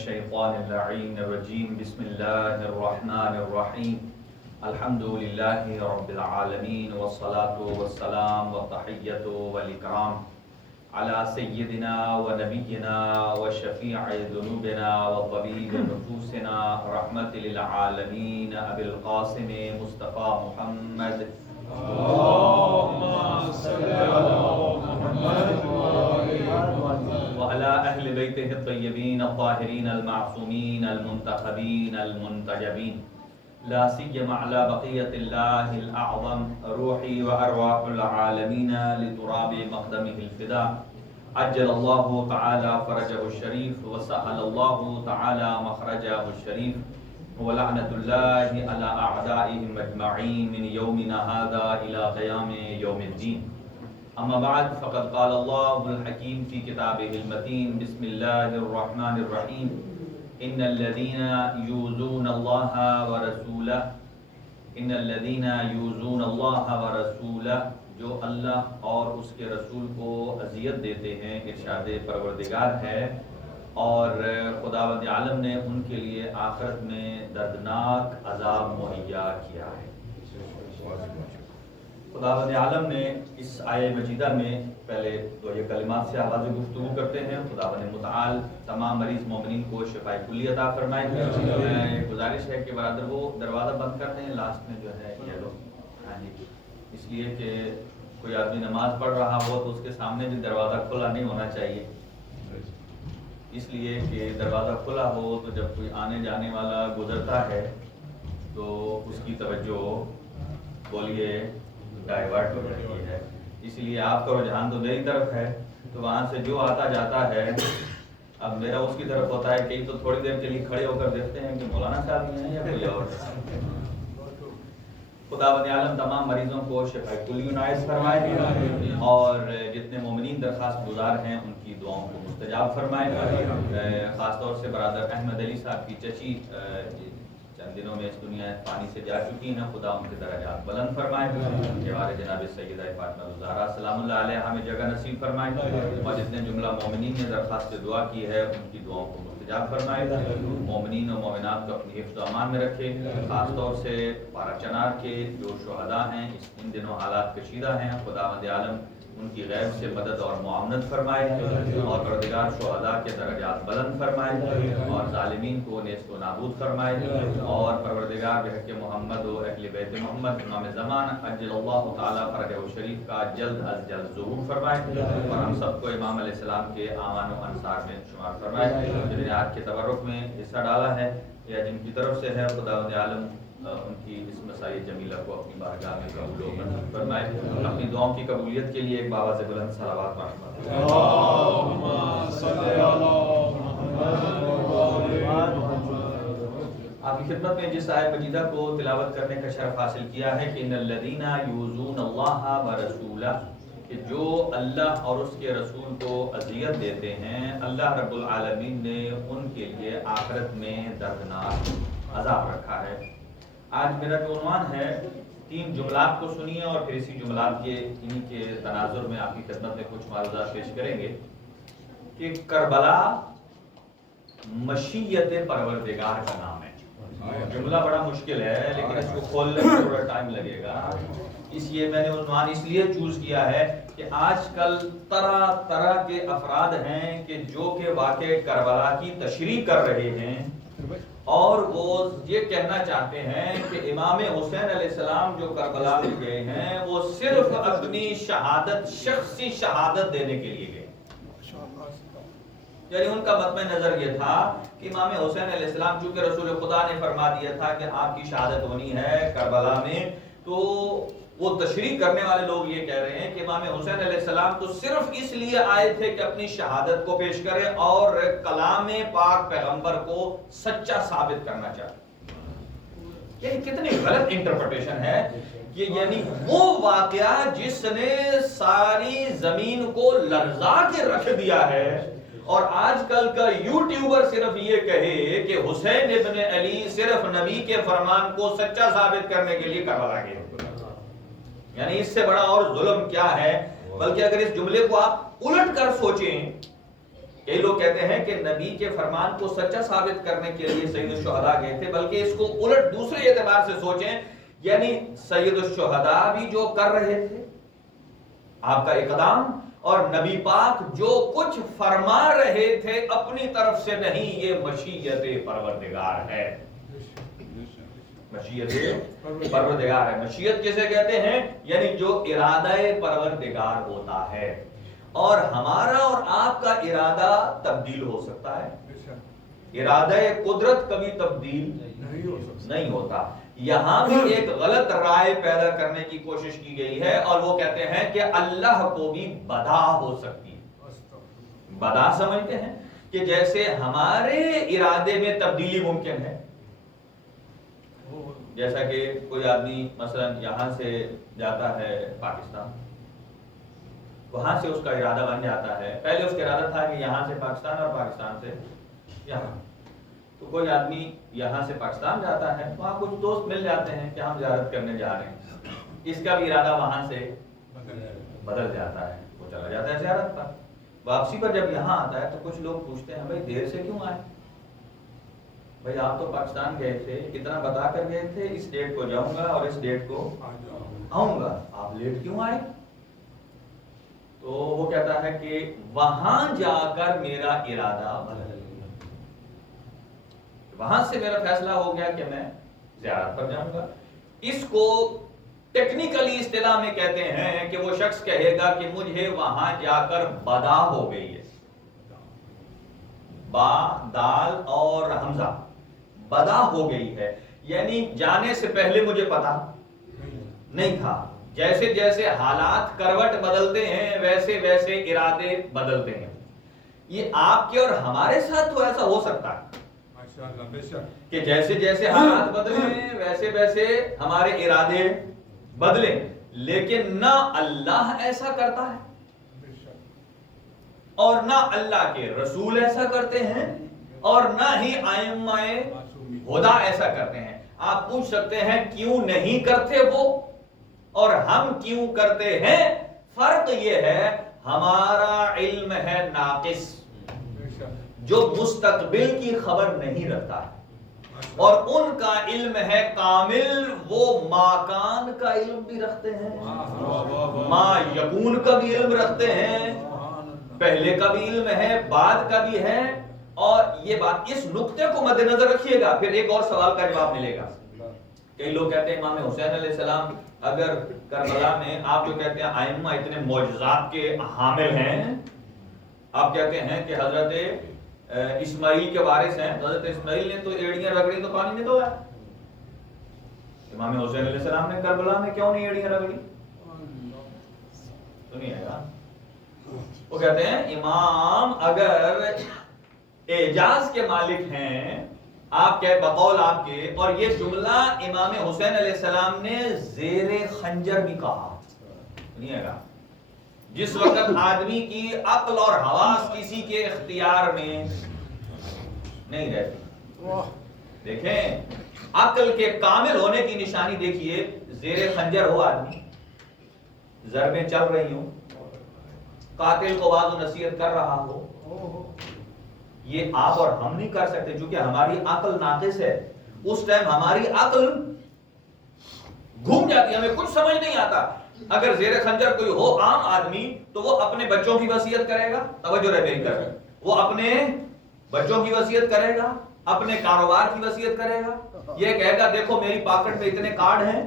الشیطان اللعین الرجیم بسم اللہ الرحمن الرحیم الحمد للہ رب العالمین والصلاة والسلام والتحیۃ والاکرام علی سیدنا و نبینا و شفیع ذنوبنا و طبیب نفوسنا رحمت للعالمین ابی القاسم مصطفیٰ محمد اللہم صلی علی محمد وعلى أهل بيته الطيبين الطاهرين المعصومين المنتخبين المنتجبين لا سيما على بقية الله الأعظم روحي وأرواح العالمين لتراب مقدمه الفداء عجل الله تعالى فرجه الشريف وسهل الله تعالى مخرجه الشريف ولعنة الله على أعدائهم أجمعين من يومنا هذا إلى قيام يوم الدين. اما بعد فقد قال اللہ الحکیم فی کتابہ المتین بسم اللہ الرحمن الرحیم ان الذین یؤذون اللہ ورسولہ ان الذین یؤذون اللہ ورسولہ جو اللہ اور اس کے رسول کو اذیت دیتے ہیں ارشاد پروردگار ہے اور خداوند عالم نے ان کے لیے آخرت میں دردناک عذاب مہیا کیا ہے. خداوند عالم نے اس آیہ مجیدہ میں پہلے تو یہ کلمات سے آغاز گفتگو کرتے ہیں. خداوند متعال تمام مریض مومنین کو شفاء کلی عطا فرمائے. گزارش ہے کہ برادر وہ دروازہ بند کر دیں لاسٹ میں جو ہے یہ لوگ اس لیے کہ کوئی آدمی نماز پڑھ رہا ہو تو اس کے سامنے بھی دروازہ کھلا نہیں ہونا چاہیے، اس لیے کہ دروازہ کھلا ہو تو جب کوئی آنے جانے والا گزرتا ہے تو اس کی توجہ بولیے ڈائیورٹ ہو جاتی ہے. اس لیے آپ کا رجحان تو میری طرف ہے تو وہاں سے جو آتا جاتا ہے اب میرا اس کی طرف ہوتا ہے کہ تو تھوڑی دیر کے لیے کھڑے ہو کر دیکھتے ہیں کہ مولانا صاحب ہیں یا کوئی اور. خداوند عالم تمام مریضوں کو شفاء کلی عنایت فرمائے اور جتنے مومنین درخواست گزار ہیں ان کی دعاؤں کو مستجاب فرمائے. خاص طور سے برادر احمد علی صاحب کی چچی چند دنوں میں اس دنیا پانی سے جا چکی ہیں، خدا ان کے درجات بلند فرمائے. ہمارے جناب سیدہ فاطمہ الزہرا سلام اللہ علیہ ہمیں جگہ نصیب فرمائے اور جتنے جملہ مومنین نے درخواست دعا کی ہے ان کی دعاؤں کو مستجاب فرمائے. مومنین و مومنات کو اپنی حفظ و امان میں رکھے. خاص طور سے پارا چنار کے جو شہداء ہیں ان دنوں حالات کشیدہ ہیں، خداوند عالم ان کی غیب سے مدد اور معاونت فرمائے اور پروردگار شہداء کے درجات بلند فرمائے اور ظالمین کو نیست و نابود فرمائے اور پروردگار بحق محمد و اہل بیت محمد امام زمان عجل اللہ تعالی فرجہ شریف کا جلد از جلد ظہور فرمائے اور ہم سب کو امام علیہ السلام کے اعوان و انصار میں شمار فرمائے. جنہوں نے آج کے تبرک میں حصہ ڈالا ہے یا جن کی طرف سے ہے خداوند عالم ان کی اس مسائل جمیلہ کو اپنی بارگاہ میں قبول و منظور فرمائے. اپنی دعاؤں کی قبولیت کے لیے ایک بآواز بلند صلوات پڑھیں. اللہم صلی علی محمد. آپ کی خدمت میں جس آیت مجیدہ کو تلاوت کرنے کا شرف حاصل کیا ہے کہ ان الذین یؤذون اللہ ورسولہ کہ جو اللہ اور اس کے رسول کو اذیت دیتے ہیں اللہ رب العالمین نے ان کے لیے آخرت میں دردناک عذاب رکھا ہے. آج میرا جو عنوان ہے 3 جملات کو سنیے اور پھر اسی جملات کے انہی کے تناظر میں آپ کی خدمت میں کچھ معروضات پیش کریں گے کہ کربلا مشیت پروردگار کا نام ہے. جملہ بڑا مشکل ہے لیکن اس کو کھولنے میں تھوڑا ٹائم لگے گا، اس لیے میں نے عنوان اس لیے چوز کیا ہے کہ آج کل طرح طرح کے افراد ہیں کہ جو کہ واقع کربلا کی تشریح کر رہے ہیں اور وہ یہ کہنا چاہتے ہیں کہ امام حسین علیہ السلام جو کربلا میں گئے ہیں وہ صرف اپنی شہادت شخصی شہادت دینے کے لیے گئے. یعنی ان کا مطمئن نظر یہ تھا کہ امام حسین علیہ السلام چونکہ رسول خدا نے فرما دیا تھا کہ آپ کی شہادت ہونی ہے کربلا میں، تو وہ تشریح کرنے والے لوگ یہ کہہ رہے ہیں کہ امام حسین علیہ السلام تو صرف اس لیے آئے تھے کہ اپنی شہادت کو پیش کریں اور کلام پاک پیغمبر کو سچا ثابت کرنا چاہتے. یعنی کتنی غلط انٹرپریٹیشن ہے کہ یعنی وہ واقعہ جس نے ساری زمین کو لرزا کے رکھ دیا ہے اور آج کل کا یوٹیوبر صرف یہ کہے کہ حسین ابن علی صرف نبی کے فرمان کو سچا ثابت کرنے کے لیے کربلا گئے. یعنی اس سے بڑا اور ظلم کیا ہے. بلکہ اگر اس جملے کو آپ الٹ کر سوچیں کئی لوگ کہتے ہیں کہ نبی کے فرمان کو سچا ثابت کرنے کے لیے سید الشہداء گئے تھے، بلکہ اس کو الٹ دوسرے اعتبار سے سوچیں، یعنی سید الشہداء بھی جو کر رہے تھے آپ کا اقدام، اور نبی پاک جو کچھ فرما رہے تھے اپنی طرف سے نہیں، یہ مشیت پروردگار ہے، مشیت پروردگار ہے۔ مشیت کسے کہتے ہیں؟ یعنی جو ارادہ پروردگار ہوتا ہے، اور ہمارا اور آپ کا ارادہ تبدیل ہو سکتا ہے، ارادہ قدرت کبھی تبدیل نہیں ہوتا۔ یہاں بھی ایک غلط رائے پیدا کرنے کی کوشش کی گئی ہے، اور وہ کہتے ہیں کہ اللہ کو بھی بدا ہو سکتی ہے۔ بدا سمجھتے ہیں کہ جیسے ہمارے ارادے میں تبدیلی ممکن ہے، جیسا کہ کوئی آدمی مثلا یہاں سے جاتا ہے پاکستان، وہاں سے اس کا ارادہ بن جاتا ہے، پہلے اس کا ارادہ تھا کہ یہاں سے پاکستان اور پاکستان سے یہاں، تو کوئی آدمی یہاں سے پاکستان جاتا ہے، وہاں کچھ دوست مل جاتے ہیں کہ ہم زیارت کرنے جا رہے ہیں، اس کا بھی ارادہ وہاں سے بدل جاتا ہے، وہ چلا جاتا ہے زیارت پر، واپسی پر جب یہاں آتا ہے تو کچھ لوگ پوچھتے ہیں بھائی دیر سے کیوں آئے؟ بھائی آپ تو پاکستان گئے تھے، اتنا بتا کر گئے تھے اس ڈیٹ کو جاؤں گا اور اس ڈیٹ کو آؤں گا، آپ لیٹ کیوں آئے؟ تو وہ کہتا ہے کہ وہاں جا کر میرا ارادہ بدل گیا، وہاں سے میرا فیصلہ ہو گیا کہ میں زیارت پر جاؤں گا۔ اس کو ٹیکنیکلی اصطلاح میں کہتے ہیں کہ وہ شخص کہے گا کہ مجھے وہاں جا کر بدا ہو گئی ہے، با دال اور حمزہ، بدا ہو گئی ہے، یعنی جانے سے پہلے مجھے پتا نہیں تھا۔ جیسے جیسے حالات کروٹ بدلتے ہیں ویسے ویسے ارادے بدلتے ہیں۔ یہ آپ کے اور ہمارے ساتھ تو ایسا ہو سکتا ہے کہ جیسے جیسے حالات بدلیں ویسے ویسے ہمارے ارادے بدلیں، لیکن نہ اللہ ایسا کرتا ہے اور نہ اللہ کے رسول ایسا کرتے ہیں، اور نہ ہی ائمہ ہدیٰ ایسا کرتے ہیں۔ آپ پوچھ سکتے ہیں کیوں نہیں کرتے وہ اور ہم کیوں کرتے ہیں؟ فرق یہ ہے ہمارا علم ہے ناقص، جو مستقبل کی خبر نہیں رکھتا ہے، اور ان کا علم ہے کامل، وہ ما کان کا علم بھی رکھتے ہیں، ما یکون کا بھی علم رکھتے ہیں، پہلے کا بھی علم ہے، بعد کا بھی ہے۔ اور یہ بات، اس نقطے کو مد نظر رکھیے گا، پھر ایک اور سوال کا جواب ملے گا۔ کئی لوگ کہتے ہیں امام حسین علیہ السلام اگر کربلا میں، آپ جو کہتے ہیں ائمہ اتنے معجزات کے حامل ہیں، آپ کہتے ہیں کہ حضرت اسماعیل کے وارث ہیں، حضرت اسماعیل نے تو ایڑیاں رگڑی تو پانی نہیں دھویا، امام حسین علیہ السلام نے کربلا میں کیوں نہیں ایڑیاں رگڑی؟ سنیے گا، وہ کہتے ہیں امام اگر اعجاز کے مالک ہیں، آپ کے بقول آپ کے، اور یہ جملہ امام حسین علیہ السلام نے زیر خنجر بھی کہا، سنیے گا، جس وقت آدمی کی عقل اور حواس کسی کے اختیار میں نہیں رہتی۔ دیکھیں عقل کے کامل ہونے کی نشانی دیکھیے، زیر خنجر ہو آدمی، ضربیں چل رہی ہوں، قاتل کو وعظ و نصیحت کر رہا ہو، یہ آپ اور ہم نہیں کر سکتے کیونکہ ہماری عقل ناقص ہے۔ اس ٹائم ہماری عقل گھوم جاتی ہے، ہمیں کچھ سمجھ نہیں آتا۔ اگر زیر خنجر کوئی ہو عام آدمی تو وہ اپنے بچوں کی وصیت کرے گا، توجہ رہے میری طرف، وہ اپنے بچوں کی وصیت کرے گا، اپنے کاروبار کی وصیت کرے گا، یہ کہے گا دیکھو میری پاکٹ میں اتنے کارڈ ہیں،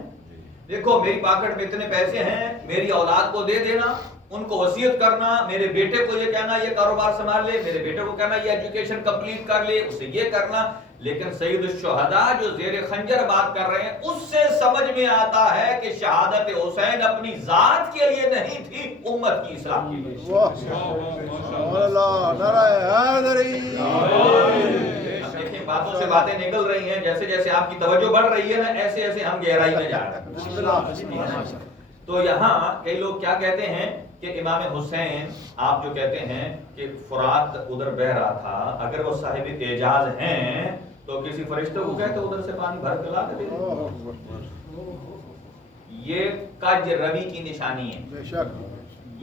دیکھو میری پاکٹ میں اتنے پیسے ہیں، میری اولاد کو دے دینا، ان کو وصیت کرنا، میرے بیٹے کو یہ کہنا یہ کاروبار سنبھال لے، میرے بیٹے کو کہنا یہ ایجوکیشن کمپلیٹ کر لے، اسے یہ کرنا۔ لیکن سید الشہداء جو زیر خنجر بات کر رہے ہیں، اس سے سمجھ میں آتا ہے کہ شہادت حسین اپنی ذات کے لیے نہیں تھی، امت کی اصلاح کے لیے۔ دیکھیں باتوں سے باتیں نکل رہی ہیں، جیسے جیسے آپ کی توجہ بڑھ رہی ہے نا، ایسے ایسے ہم گہرائی میں جا رہے ہیں۔ تو یہاں کئی لوگ کیا کہتے ہیں کہ امام حسین، آپ جو کہتے ہیں کہ فرات ادھر بہ رہا تھا، اگر وہ صاحب اعجاز ہیں تو کسی فرشتے کو کہتے ادھر سے پانی بھر کے لا کے دے دیں۔ یہ کج روی کی نشانی ہے،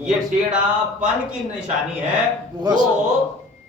یہ ٹیڑھا پن کی نشانی ہے۔ وہ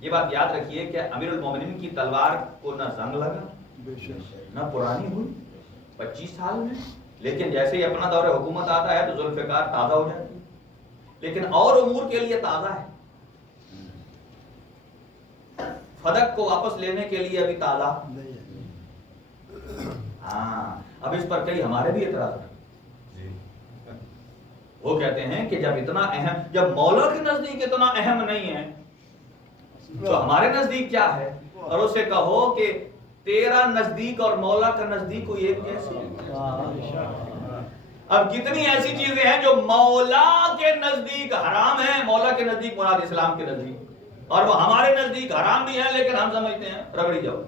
یہ بات یاد رکھیے کہ امیر المومنین کی تلوار کو نہ زنگ لگا نہ پرانی ہوئی 25 سال میں، لیکن جیسے ہی اپنا دور حکومت آتا ہے تو ذوالفقار تازہ ہو جاتی ہے، لیکن اور امور کے لیے تازہ ہے، فدق کو واپس لینے کے لیے ابھی تازہ نہیں ہے۔ ہاں اب اس پر کئی ہمارے بھی اعتراض ہیں، وہ کہتے ہیں کہ جب اتنا اہم، جب مولا کے نزدیک اتنا اہم نہیں ہے تو ہمارے نزدیک کیا ہے؟ اور اسے کہو کہ تیرا نزدیک اور مولا کا نزدیک کوئی ایک کیسے؟ اب کتنی ایسی چیزیں ہیں جو مولا کے نزدیک حرام ہیں، مولا کے نزدیک مراد اسلام کے نزدیک، اور وہ ہمارے نزدیک حرام بھی ہیں لیکن ہم سمجھتے ہیں رگڑی جاؤ۔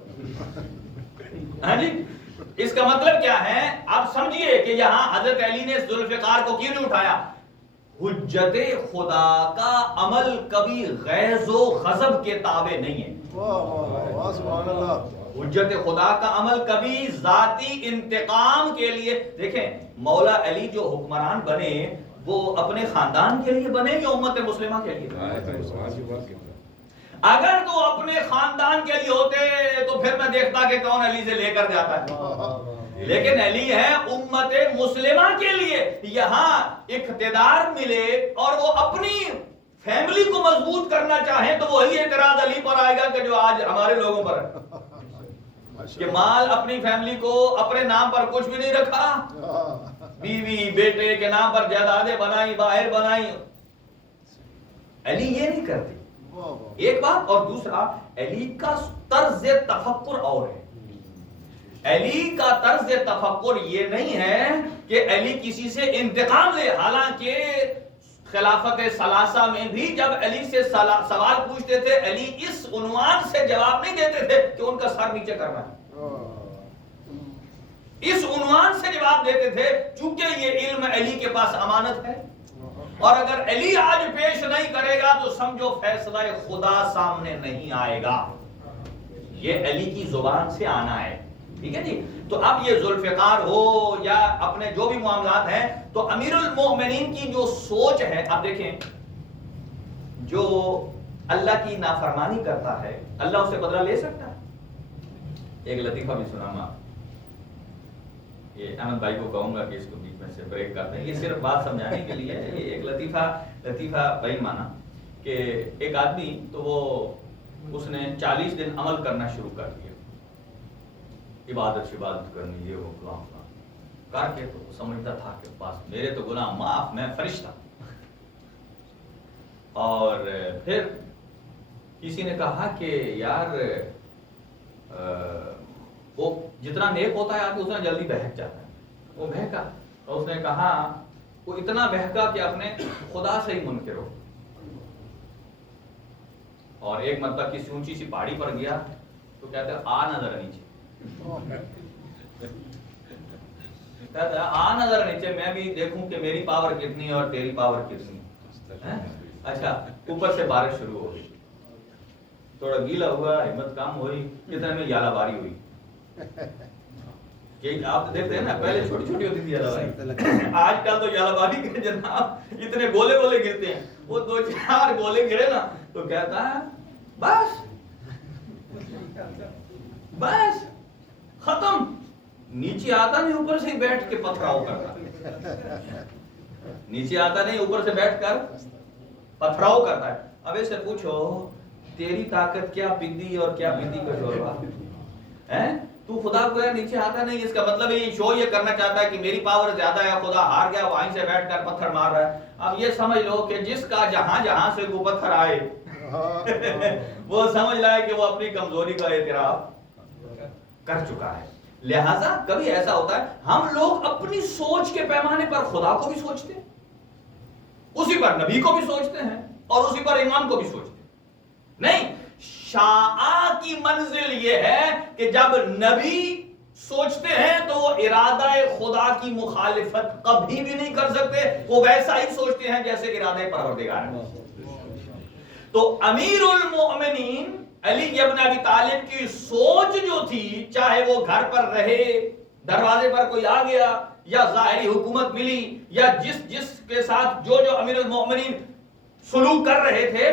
ہاں جی، اس کا مطلب کیا ہے؟ آپ سمجھیے کہ یہاں حضرت علی نے ذوالفقار کو کیوں نہیں اٹھایا؟ حجت خدا کا عمل کبھی غیظ و غضب کے تابع نہیں ہے۔ واہ سبحان اللہ۔ حجت خدا کا عمل کبھی ذاتی انتقام کے لیے، دیکھیں مولا علی جو حکمران بنے وہ اپنے خاندان کے لیے بنے یا امت مسلمہ کے لیے؟ اگر تو اپنے خاندان کے لیے ہوتے تو پھر میں دیکھتا کہ کون علی سے لے کر جاتا ہے، لیکن علی ہے امت مسلمہ کے لیے، یہاں اقتدار ملے اور وہ اپنی فیملی کو مضبوط کرنا چاہیں تو وہی اعتراض علی پر آئے گا کہ جو آج ہمارے لوگوں پر ہے، کہ مال اپنی فیملی کو اپنے نام پر کچھ بھی نہیں رکھا، بیوی بیٹے کے نام پر جائیدادیں بنائی، باہر بنائی۔ علی یہ نہیں کرتے، ایک بات، اور دوسرا علی کا طرز تفکر اور ہے۔ علی کا طرز تفکر یہ نہیں ہے کہ علی کسی سے انتقام لے، حالانکہ خلافت ثلاثہ میں بھی جب علی سے سوال پوچھتے تھے علی اس عنوان سے جواب نہیں دیتے تھے کہ ان کا سر نیچے کرنا ہے، اس عنوان سے جواب دیتے تھے چونکہ یہ علم علی کے پاس امانت ہے، اور اگر علی آج پیش نہیں کرے گا تو سمجھو فیصلہ خدا سامنے نہیں آئے گا، یہ علی کی زبان سے آنا ہے، ٹھیک ہے جی۔ تو اب یہ ذوالفقار ہو یا اپنے جو بھی معاملات ہیں، تو امیر المومنین کی جو سوچ ہے، اب دیکھیں جو اللہ کی نافرمانی کرتا ہے اللہ اسے بدلہ لے سکتا ہے۔ ایک لطیفہ بھی سنا میں، یہ احمد بھائی کو کہوں گا کہ اس کو بیچ میں سے بریک کرتے ہیں، یہ صرف بات سمجھانے کے لیے ہے۔ یہ ایک لطیفہ بھائی مانا کہ ایک آدمی تو وہ اس نے 40 دن عمل کرنا شروع کر دیا، عبادت کرنی، یہ وہ کام کر کے تو سمجھتا تھا کہ بس میرے تو گناہ معاف، میں فرشتہ۔ اور پھر کسی نے کہا کہ یار وہ جتنا نیک ہوتا ہے آدمی اتنا جلدی بہک جاتا ہے، وہ بہکا، اور اس نے کہا وہ اتنا بہکا کہ اپنے خدا سے ہی منکر ہو، اور ایک مرتبہ کسی اونچی سی پہاڑی پر گیا تو کہتے ہیں آ نظر نیچے، کہتا ہے آ نظر نیچے، میں بھی دیکھوں کہ میری پاور کتنی ہے اور تیری پاور کتنی ہے۔ اچھا اوپر سے بارش شروع ہو گئی، تھوڑا گیلا ہوا، ہمت کام ہوئی، اتنے میں یالہ باری ہوئی۔ کہ آپ دیکھتے ہیں نا پہلے چھوٹی چھوٹی ہوتی تھی یالہ باری، آج کل تو یالہ باری کے جناب اتنے گولے گولے گرتے ہیں، وہ 2-4 گولے گرے نا تو کہتا ہے بس ختم، نیچے آتا نہیں اوپر سے بیٹھ کے پتھراؤ کرتا، نیچے آتا نہیں اوپر سے بیٹھ کر پتھراؤ کرتا ہے۔ اب اسے پوچھو تیری طاقت کیا پندی اور کیا پندی کا شوربہ ہے؟ تو خدا کو نیچے آتا نہیں، اس کا مطلب یہ شو یہ کرنا چاہتا ہے کہ میری پاور زیادہ ہے، خدا ہار گیا، وہیں سے بیٹھ کر پتھر مار رہا ہے۔ اب یہ سمجھ لو کہ جس کا جہاں سے وہ پتھر آئے وہ سمجھ لائے کہ وہ اپنی کمزوری کا اعتراف کر چکا ہے۔ لہٰذا کبھی ایسا ہوتا ہے ہم لوگ اپنی سوچ کے پیمانے پر خدا کو بھی سوچتے ہیں، اسی پر نبی کو بھی سوچتے ہیں، اور اسی پر امام کو بھی سوچتے ہیں۔ نہیں، شاعہ کی منزل یہ ہے کہ جب نبی سوچتے ہیں تو وہ ارادہ خدا کی مخالفت کبھی بھی نہیں کر سکتے، وہ ویسا ہی سوچتے ہیں جیسے ارادہ پروردگار ہے۔ تو امیر المؤمنین علی ابن ابی طالب کی سوچ جو تھی، چاہے وہ گھر پر رہے، دروازے پر کوئی آ گیا، یا ظاہری حکومت ملی، یا جس کے ساتھ جو امیر المؤمنین سلوک کر رہے تھے،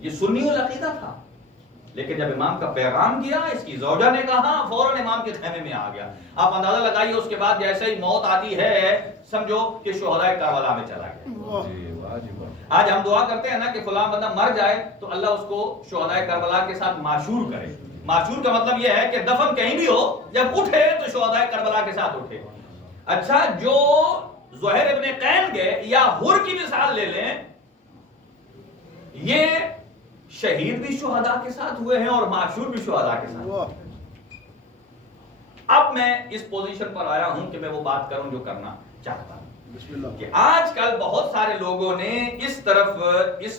یہ سنی العقیدہ تھا، لیکن جب امام کا پیغام کیا، اس کی زوجہ نے کہا، فوراً امام کے خیمے میں آ گیا۔ آپ اندازہ لگائیے اس کے بعد جیسے ہی موت آتی ہے سمجھو کہ شہدائے کربلا میں چلا گیا۔ آج ہم دعا کرتے ہیں نا کہ فلاں بندہ مر جائے تو اللہ اس کو شہدائے کربلا کے ساتھ معشور کرے۔ معشور کا مطلب یہ ہے کہ دفن کہیں بھی ہو، جب اٹھے تو شہدائے کربلا کے ساتھ اٹھے۔ اچھا، جو زہیر ابن قین گئے یا حر کی مثال لے لیں، یہ شہید بھی شہداء کے ساتھ ہوئے ہیں اور معشور بھی شہداء کے ساتھ۔ اب میں اس پوزیشن پر آیا ہوں کہ میں وہ بات کروں جو کرنا چاہتا ہوں کہ آج کل بہت سارے لوگوں نے اس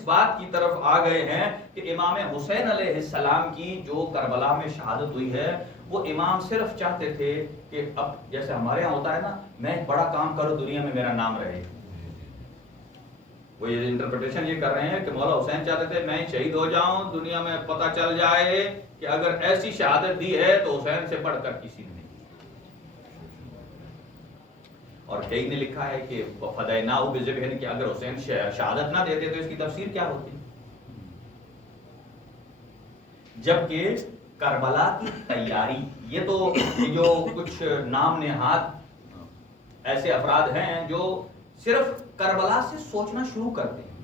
بات کی طرف آ گئے ہیں کہ امام حسین علیہ السلام کی جو کربلا میں شہادت ہوئی ہے، وہ امام صرف چاہتے تھے کہ اب جیسے ہمارے ہاں ہوتا ہے نا، میں ایک بڑا کام کروں دنیا میں میرا نام رہے۔ وہ یہ انٹرپریٹیشن یہ کر رہے ہیں کہ مولا حسین چاہتے تھے میں شہید ہو جاؤں، دنیا میں پتہ چل جائے کہ اگر ایسی شہادت دی ہے تو حسین سے بڑھ کر کسی نے۔ اور کئی نے لکھا ہے کہ فدیناہ بذبح، کہ اگر حسین شہادت نہ دیتے تو اس کی تفسیر کیا ہوتی؟ جبکہ کربلا کی تیاری، یہ تو جو کچھ نام نہاد ایسے افراد ہیں جو صرف کربلا سے سوچنا شروع کرتے ہیں۔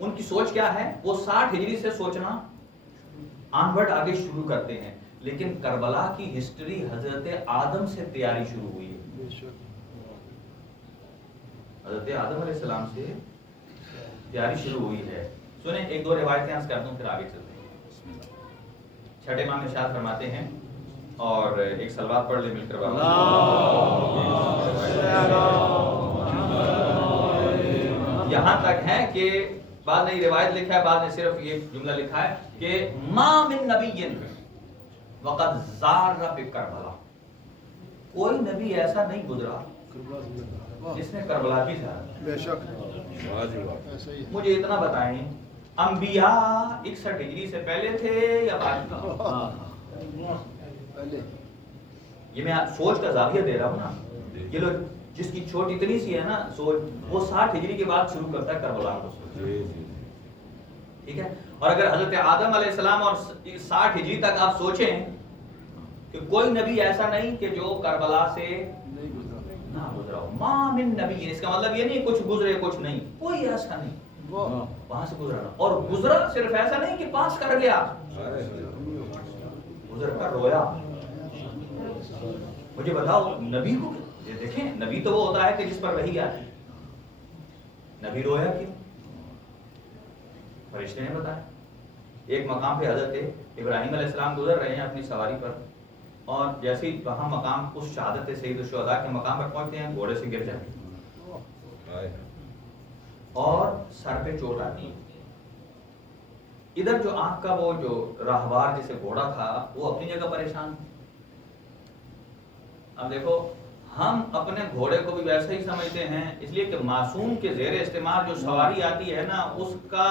ان کی سوچ کیا ہے؟ وہ 60 ہجری سے سوچنا آنورڈ آگے شروع کرتے ہیں، لیکن کربلا کی ہسٹری حضرت آدم سے تیاری شروع ہوئی ہے۔ حضرت آدم علیہ السلام سے تیاری شروع ہوئی ہے۔ سنیں ایک دو روایتیں عرض کرتا ہوں پھر آگے چلتے ہیں۔ چھٹے امام ارشاد فرماتے ہیں، اور ایک صلوات پڑھ لیں مل کر، یہاں تک ہے کہ بعض نے روایت لکھا ہے، بعض نے صرف یہ جملہ لکھا ہے کہ ما من نبی وقد زار بکربلا، کوئی نبی ایسا نہیں گزرا جس نے کربلا کی زیارت۔ بے شک مجھے اتنا بتائیں، انبیاء 61 ہجری سے پہلے تھے یا بعد میں؟ یہ میں سوچ کا زاویہ دے رہا ہوں نا، یہ لوگ جس کی چھوٹ اتنی سی ہے نا سوچ، وہ 60 ہجری کے بعد شروع کرتا ہے کربلا کو، ٹھیک ہے؟ اور اگر حضرت آدم علیہ السلام اور 60 ہجری تک آپ سوچیں کہ کوئی نبی ایسا نہیں کہ جو کربلا سے نہ گزرا ہو۔ ما من نبی، اس کا مطلب یہ نہیں کچھ گزرے کچھ نہیں، کوئی ایسا نہیں وہاں سے گزرا، اور گزرا صرف ایسا نہیں کہ پاس کر گیا، گزر کر رویا۔ مجھے بتاؤ نبی کو، یہ دیکھیں نبی تو وہ ہوتا ہے کہ جس پر وحی آتی، نبی رویا کیوں؟ فرشتے نے بتایا۔ ایک مقام پہ حضرت ابراہیم علیہ السلام گزر رہے ہیں اپنی سواری پر، اور جیسے ہی وہاں مقام اس شہادت سید الشہداء کے مقام پر پہنچتے ہیں، گھوڑے سے گر جاتے ہیں اور سر پہ چوٹ آتی ہے۔ ادھر جو آنکھ کا وہ جو راہوار جسے گھوڑا تھا وہ اپنی جگہ پریشان۔ اب دیکھو ہم اپنے گھوڑے کو بھی ویسے ہی سمجھتے ہیں، اس لیے کہ معصوم کے زیر استعمال جو سواری آتی ہے نا، اس کا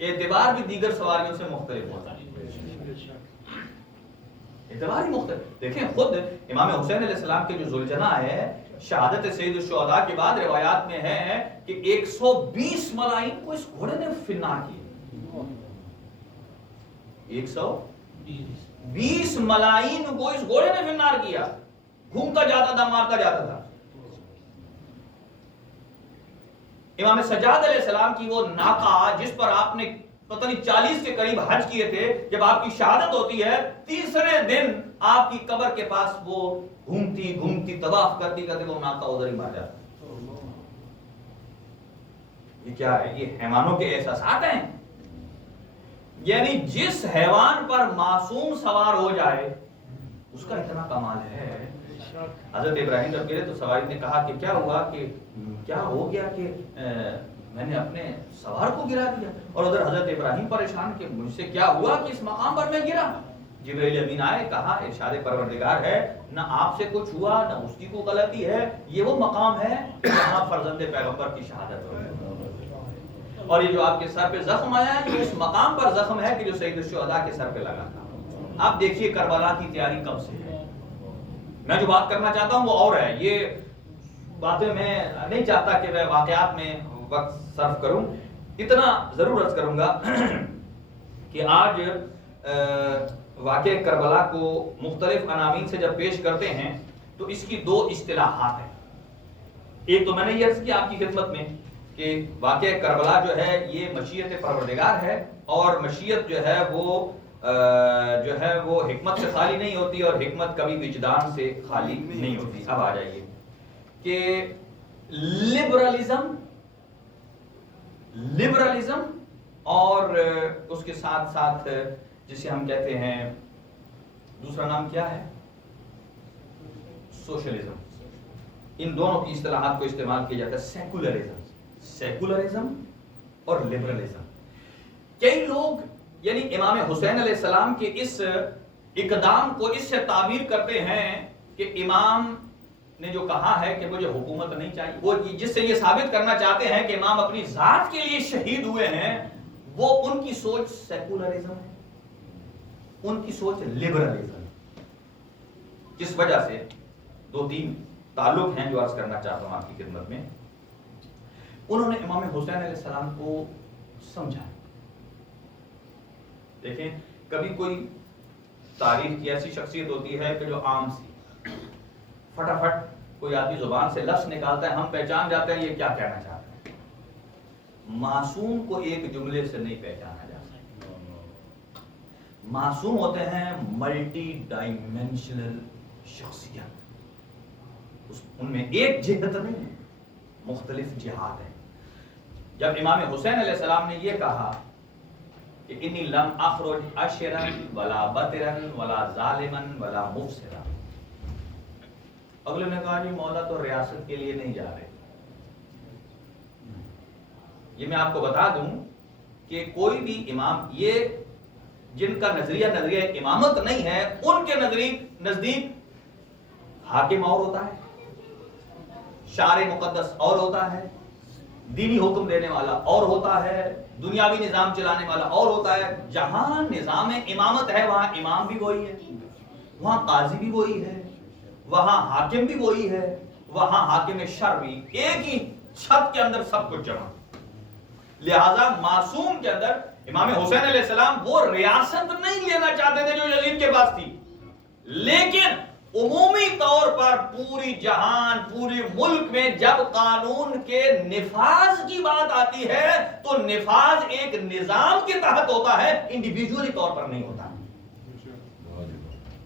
اعتبار بھی دیگر سواریوں سے مختلف ہوتا ہے، اعتبار ہی مختلف۔ دیکھیں خود امام حسین علیہ السلام کے جو ذوالجناح ہے، شہادت سید الشہداء کے بعد روایات میں ہے کہ 120 ملائن کو اس گھوڑے نے فنار کیا۔ 120 ملائن کو اس گھوڑے نے فنار کیا، گھومتا جاتا تھا، مارتا جاتا تھا۔ امام سجاد علیہ السلام کی وہ ناقہ جس پر آپ نے پتہ نہیں 40 کے قریب حج کیے تھے، جب آپ کی شہادت ہوتی ہے تیسرے دن آپ کی قبر کے پاس وہ گھومتی گھومتی طواف کرتی کرتے وہ ناقہ ادھر ہی مار جاتا۔ یہ کیا ہے؟ یہ حیوانوں کے احساسات ہیں، یعنی جس حیوان پر معصوم سوار ہو جائے اس کا اتنا کمال ہے۔ حضرت ابراہیم جب گرے تو سواری نے کہا کہ کیا ہوا، کہ کیا ہو گیا کہ میں نے اپنے سوار کو گرا دیا، اور ادھر حضرت ابراہیم پریشان کہ مجھ سے کیا ہوا کہ اس مقام پر میں گرا۔ جبرائیل امین آئے، کہا ارشاد پروردگار ہے، نہ آپ سے کچھ ہوا نہ اس کی کوئی غلطی ہے، یہ وہ مقام ہے جہاں فرزند پیغمبر کی شہادت ہوئی، اور یہ جو آپ کے سر پہ زخم آیا ہے یہ اس مقام پر زخم ہے کہ جو سید الشہداء کے سر پہ لگا تھا۔ آپ دیکھیے کربلا کی تیاری کب سے ہے۔ میں جو بات کرنا چاہتا ہوں وہ اور ہے، یہ باتیں میں نہیں چاہتا کہ میں واقعات میں وقت صرف کروں، اتنا ضرور عرض کروں گا کہ آج واقعہ کربلا کو مختلف عناوین سے جب پیش کرتے ہیں تو اس کی دو اصطلاحات ہیں. ایک تو میں نے یہ عرض کیا آپ کی خدمت میں کہ واقعہ کربلا جو ہے یہ مشیت پروردگار ہے، اور مشیت جو ہے وہ حکمت سے خالی نہیں ہوتی، اور حکمت کبھی وجدان سے خالی نہیں ہوتی. اب آ جائیے کہ لبرلزم اور اس کے ساتھ ساتھ جسے ہم کہتے ہیں دوسرا نام کیا ہے، سوشلزم، ان دونوں کی اصطلاحات کو استعمال کیا جاتا ہے. سیکولرزم اور لبرلزم. کئی لوگ یعنی امام حسین علیہ السلام کے اس اقدام کو اس سے تعبیر کرتے ہیں کہ امام نے جو کہا ہے کہ مجھے حکومت نہیں چاہیے، وہ جس سے یہ ثابت کرنا چاہتے ہیں کہ امام اپنی ذات کے لیے شہید ہوئے ہیں، وہ ان کی سوچ سیکولرزم ہے، ان کی سوچ لبرلزم. جس وجہ سے دو تین تعلق ہیں جو عرض کرنا چاہتا ہوں آپ کی خدمت میں. انہوں نے امام حسین علیہ السلام کو سمجھا. دیکھیں کبھی کوئی تاریخ کی ایسی شخصیت ہوتی ہے کہ جو عام سی فٹافٹ کوئی آدمی زبان سے لفظ نکالتا ہے، ہم پہچان جاتے ہیں یہ کیا کہنا چاہتا ہے. معصوم کو ایک جملے سے نہیں پہچانا جاتا. معصوم ہوتے ہیں ملٹی ڈائمینشنل شخصیت، ان میں ایک جہت نہیں، مختلف جہات ہیں. جب امام حسین علیہ السلام نے یہ کہا کہ انی لم اخرج اشرا ولا بطرا ولا ظالما ولا مفسدا، اگلے نے کہا جی مولا تو ریاست کے لیے نہیں جا رہے. یہ میں آپ کو بتا دوں کہ کوئی بھی امام، یہ جن کا نظریہ امامت نہیں ہے، ان کے نزدیک حاکم اور ہوتا ہے، شارع مقدس اور ہوتا ہے، دینی حکم دینے والا اور ہوتا ہے، دنیاوی نظام چلانے والا اور ہوتا ہے. جہاں نظام امامت ہے وہاں امام بھی وہی ہے، وہاں قاضی بھی وہی ہے، وہاں حاکم بھی وہی ہے، وہاں حاکم شرع بھی. ایک ہی چھت کے اندر سب کچھ جمع. لہذا معصوم کے اندر امام حسین علیہ السلام وہ ریاست نہیں لینا چاہتے تھے جو یزید کے پاس تھی، لیکن عمومی طور پر پوری جہان، پوری ملک میں جب قانون کے نفاذ کی بات آتی ہے تو نفاذ ایک نظام کے تحت ہوتا ہے، انڈیویجولی طور پر نہیں ہوتا.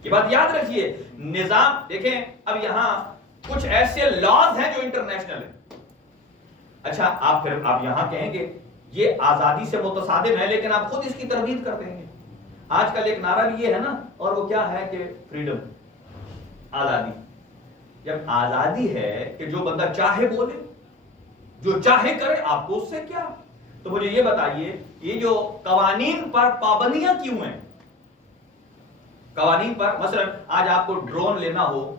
یہ بات یاد رکھیے. نظام دیکھیں، اب یہاں کچھ ایسے لاز ہیں جو انٹرنیشنل ہیں. اچھا آپ یہاں کہیں گے یہ آزادی سے متصادم ہے، لیکن آپ خود اس کی تردید کر دیں گے. آج کل ایک نعرہ بھی یہ ہے نا، اور وہ کیا ہے کہ فریڈم، آزادی. جب آزادی ہے کہ جو بندہ چاہے بولے، جو چاہے کرے، آپ کو اس سے کیا؟ تو مجھے یہ بتائیے یہ جو قوانین پر پابندیاں کیوں ہیں؟ قوانین پر مثلا آج آپ کو ڈرون لینا ہو،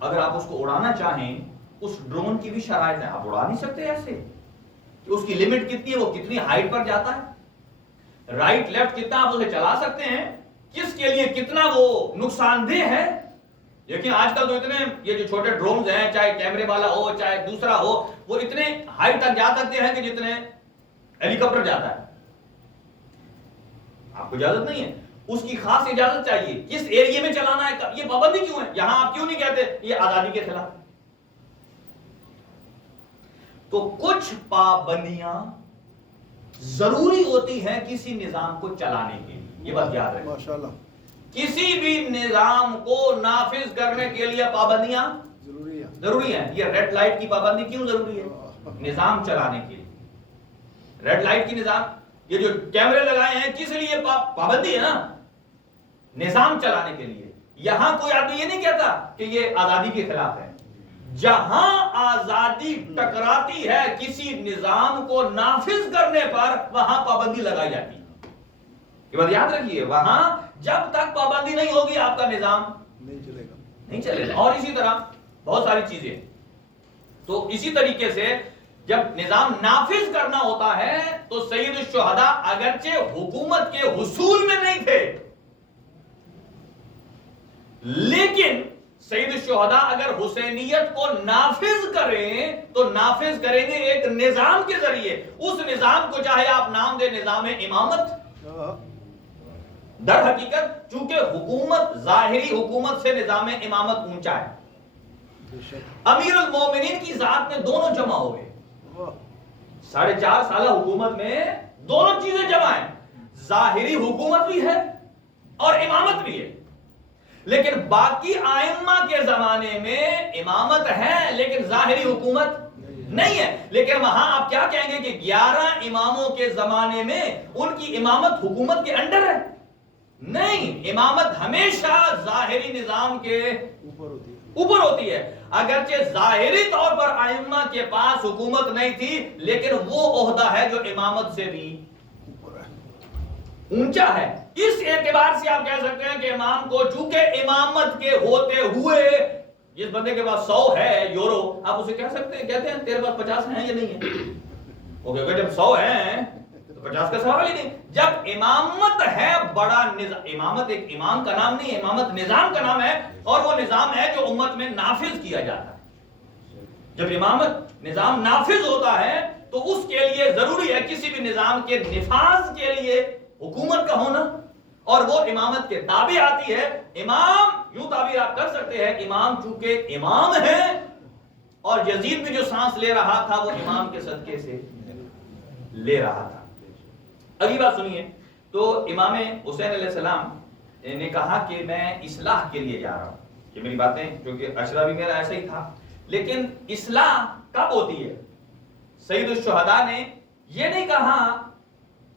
اگر آپ اس کو اڑانا چاہیں، اس ڈرون کی بھی شرائط ہے، آپ اڑا نہیں سکتے ایسے کہ اس کی لمٹ کتنی ہے، وہ کتنی ہائٹ پر جاتا ہے، رائٹ لیفٹ کتنا آپ اسے چلا سکتے ہیں، کس کے لیے کتنا وہ نقصان دہ ہے. لیکن آج کل تو اتنے یہ جو چھوٹے ڈرونز ہیں، چاہے کیمرے والا ہو چاہے دوسرا ہو، وہ اتنے ہائٹ تک جا سکتے ہیں کہ جتنے ہیلی کاپٹر جاتا ہے. آپ کو اجازت نہیں ہے، اس کی خاص اجازت چاہیے، کس ایریے میں چلانا ہے. یہ پابندی کیوں ہے؟ یہاں آپ کیوں نہیں کہتے یہ آزادی کے خلاف؟ تو کچھ پابندیاں ضروری ہوتی ہیں کسی نظام کو چلانے کے لیے. یہ بات یاد رکھیں، ماشاءاللہ، کسی بھی نظام کو نافذ کرنے کے لیے پابندیاں ضروری ہیں. یہ ریڈ لائٹ کی پابندی کیوں ضروری ہے؟ نظام چلانے کے لیے. ریڈ لائٹ کی نظام، یہ جو کیمرے لگائے ہیں کس لیے پابندی ہے نا؟ نظام چلانے کے لیے. یہاں کوئی آدمی یہ نہیں کہتا کہ یہ آزادی کے خلاف ہے. جہاں آزادی ٹکراتی ہے کسی نظام کو نافذ کرنے پر، وہاں پابندی لگائی جاتی ہے. یہ بات یاد رکھیے، وہاں جب تک پابندی نہیں ہوگی آپ کا نظام نہیں چلے گا. اور اسی طرح بہت ساری چیزیں. تو اسی طریقے سے جب نظام نافذ کرنا ہوتا ہے تو سید الشہداء اگرچہ حکومت کے حصول میں نہیں تھے، لیکن سید الشہداء اگر حسینیت کو نافذ کریں تو نافذ کریں گے ایک نظام کے ذریعے. اس نظام کو چاہے آپ نام دیں نظام امامت. در حقیقت چونکہ حکومت ظاہری حکومت سے نظام امامت اونچا ہے. امیر المومنین کی ذات میں دونوں جمع ہو گئے. 4.5 سالہ حکومت میں دونوں چیزیں جمع ہیں. ظاہری حکومت بھی ہے اور امامت بھی ہے. لیکن باقی ائمہ کے زمانے میں امامت ہے لیکن ظاہری حکومت نہیں ہے. لیکن وہاں آپ کیا کہیں گے کہ 11 اماموں کے زمانے میں ان کی امامت حکومت کے انڈر ہے؟ نہیں، امامت ہمیشہ ظاہری نظام کے اوپر ہوتی ہے. اگرچہ ظاہری طور پر ائمہ کے پاس حکومت نہیں تھی لیکن وہ عہدہ ہے جو امامت سے بھی اونچا ہے. اس اعتبار سے آپ کہہ سکتے ہیں کہ امام کو چونکہ امامت کے ہوتے ہوئے جس بندے کے پاس 100 ہے یورو، آپ اسے کہہ سکتے ہیں، کہتے ہیں تیرے پاس 50 ہیں یا نہیں ہے؟ وہ کہے گا جب 100 ہیں تو 50 کا سوال ہی نہیں. جب امامت ہے بڑا نظام، امامت ایک امام کا نام نہیں، امامت نظام کا نام ہے اور وہ نظام ہے جو امت میں نافذ کیا جاتا ہے. جب امامت نظام نافذ ہوتا ہے تو اس کے لیے ضروری ہے کسی بھی نظام کے نفاذ کے لیے حکومت کا ہونا، اور وہ امامت کے تابع آتی ہے. امام یوں تعبیر آپ کر سکتے ہیں، امام چونکہ امام ہے اور یزید بھی جو سانس لے رہا تھا وہ امام کے صدقے سے لے رہا تھا. اگلی بات سنیے. تو امام حسین علیہ السلام نے کہا کہ میں اصلاح کے لیے جا رہا ہوں. یہ میری باتیں کیونکہ اشرا بھی میرا ایسا ہی تھا. لیکن اصلاح کب ہوتی ہے؟ سید الشہداء نے یہ نہیں کہا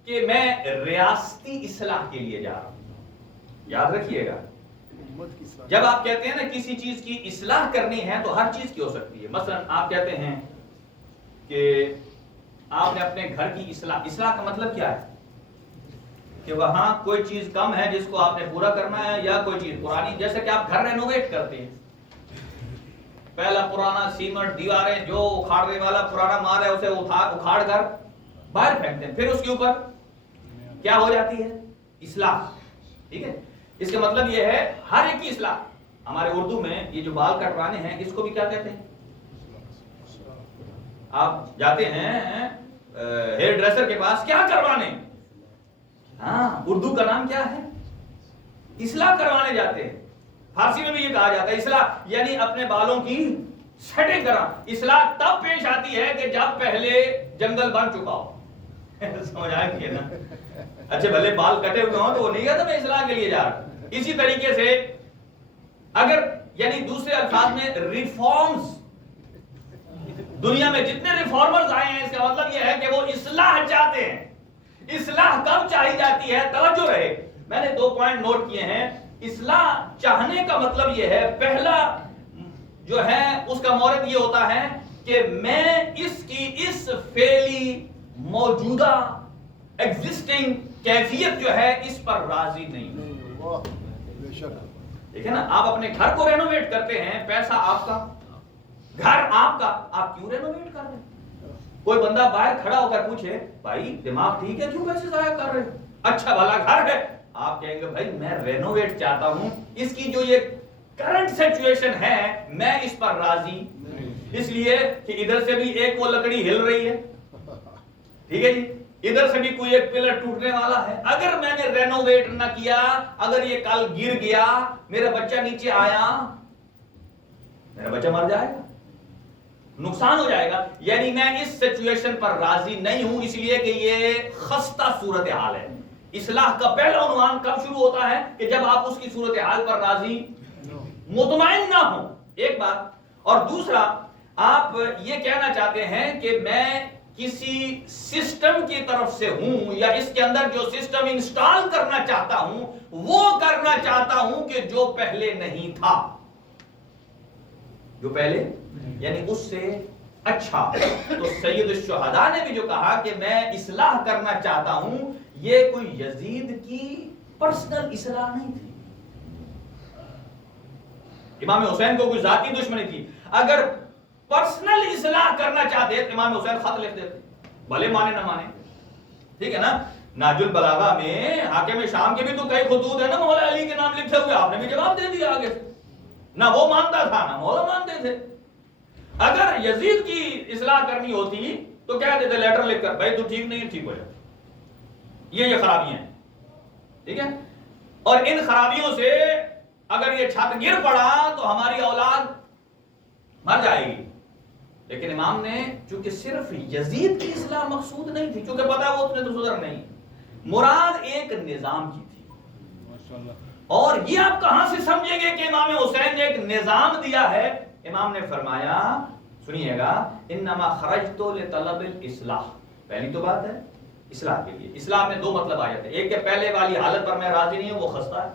کہ میں ریاستی اصلاح کے لیے جا رہا ہوں. یاد رکھیے گا جب آپ کہتے ہیں نا کسی چیز کی اصلاح کرنی ہے تو ہر چیز کی ہو سکتی ہے. مثلا آپ کہتے ہیں کہ آپ نے اپنے گھر کی اصلاح کا مطلب کیا ہے؟ کہ وہاں کوئی چیز کم ہے جس کو آپ نے پورا کرنا ہے یا کوئی چیز پرانی، جیسے کہ آپ گھر رینوویٹ کرتے ہیں. پہلا پرانا سیمنٹ دیواریں جو اکھاڑنے والا پرانا مال ہے اسے اکھاڑ کر باہر پھینکتے ہیں، پھر اس کے اوپر کیا ہو جاتی ہے؟ اصلاح. ٹھیک ہے، اس کا مطلب یہ ہے ہر ایک کی اصلاح. ہمارے اردو میں یہ جو بال کٹوانے ہیں اس کو بھی کیا کہتے ہیں؟ آپ جاتے ہیں ہیئر ڈریسر کے پاس کیا کروانے، ہاں اردو کا نام کیا ہے؟ اصلاح کروانے جاتے ہیں. فارسی میں بھی یہ کہا جاتا ہے اصلاح یعنی اپنے بالوں کی سیٹنگ کرنا. اصلاح تب پیش آتی ہے کہ جب پہلے جنگل بن چکا ہو. سمجھ آئے گی نا؟ اچھے بھلے بال کٹے ہوئے ہوں تو وہ نہیں کہتا میں اصلاح کے لیے جا رہا ہوں. اسی طریقے سے اگر یعنی دوسرے الفاظ میں ریفارمز، دنیا میں جتنے ریفارمرز آئے ہیں اس کا مطلب یہ ہے کہ وہ اصلاح چاہتے ہیں. اصلاح کب چاہی جاتی ہے؟ توجہ رہے، میں نے 2 پوائنٹ نوٹ کیے ہیں. اصلاح چاہنے کا مطلب یہ ہے، پہلا جو ہے اس کا مورد یہ ہوتا ہے کہ میں اس کی اس فعلی موجودہ ایگزسٹنگ کیفیت جو ہے اس پر راضی نہیں ہوں. ٹھیک ہے نا؟ آپ اپنے گھر کو رینوویٹ کرتے ہیں، پیسہ آپ کا، گھر آپ کا، آپ کیوں رینوویٹ کر رہے ہیں؟ کوئی بندہ باہر کھڑا ہو کر پوچھے بھائی دماغ ٹھیک ہے کیوں پیسے ضائع کر رہے ہیں؟ اچھا بھلا گھر ہے، آپ کہیں گے بھائی میں رینوویٹ چاہتا ہوں، اس کی جو یہ کرنٹ سچویشن ہے میں اس پر راضی، اس لیے کہ ادھر سے بھی ایک وہ لکڑی ہل رہی ہے، ٹھیک ہے جی، ادھر سے بھی کوئی ایک پلر ٹوٹنے والا ہے. اگر میں نے رینوویٹ نہ کیا، اگر یہ کل گر گیا، میرا بچہ نیچے آیا، میرا بچہ مر جائے گا، نقصان ہو جائے گا. یعنی میں اس سچویشن پر راضی نہیں ہوں، اس لیے کہ یہ خستہ صورتحال ہے. اصلاح کا پہلا عنوان کب شروع ہوتا ہے؟ کہ جب آپ اس کی صورتحال پر راضی مطمئن نہ ہوں، ایک بات. اور دوسرا آپ یہ کہنا چاہتے ہیں کہ میں کسی سسٹم کی طرف سے ہوں یا اس کے اندر جو سسٹم انسٹال کرنا چاہتا ہوں وہ کرنا چاہتا ہوں کہ جو پہلے نہیں تھا، جو پہلے یعنی اس سے اچھا. تو سید الشہداء نے بھی جو کہا کہ میں اصلاح کرنا چاہتا ہوں، یہ کوئی یزید کی پرسنل اصلاح نہیں تھی. امام حسین کو کوئی ذاتی دشمنی تھی. اگر پرسنل اصلاح کرنا چاہتے تو امام حسین خط لکھ دیتے، بھلے مانے نہ مانے. ٹھیک ہے نا؟ ناج البلاغہ میں حاکم شام کے بھی تو کئی خطوط ہیں نا مولا علی کے نام لکھے ہوئے، آپ نے بھی جواب دے دیا آگے سے. نہ وہ مانتا تھا نہ مولا مانتے تھے. اگر یزید کی اصلاح کرنی ہوتی تو کہہ دیتے لیٹر لکھ کر بھائی تو ٹھیک نہیں ٹھیک ہو جائے. یہ خرابیاں ہیں, ٹھیک ہے. اور ان خرابیوں سے اگر یہ چھت گر پڑا تو ہماری اولاد مر جائے گی. لیکن امام نے چونکہ صرف یزید کی اصلاح مقصود نہیں تھی, چونکہ پتا وہ اتنے تو سدھر نہیں, مراد ایک نظام کی تھی. اور یہ آپ کہاں سے سمجھیں گے کہ امام حسین نے ایک نظام دیا ہے؟ امام نے فرمایا, سنیے گا, انما خرجت لطلب الاصلاح. پہلی تو بات ہے اصلاح کے لیے. اصلاح میں دو مطلب آ جاتے ہیں. ایک کہ پہلے والی حالت پر میں راضی نہیں ہوں, وہ خستہ ہے.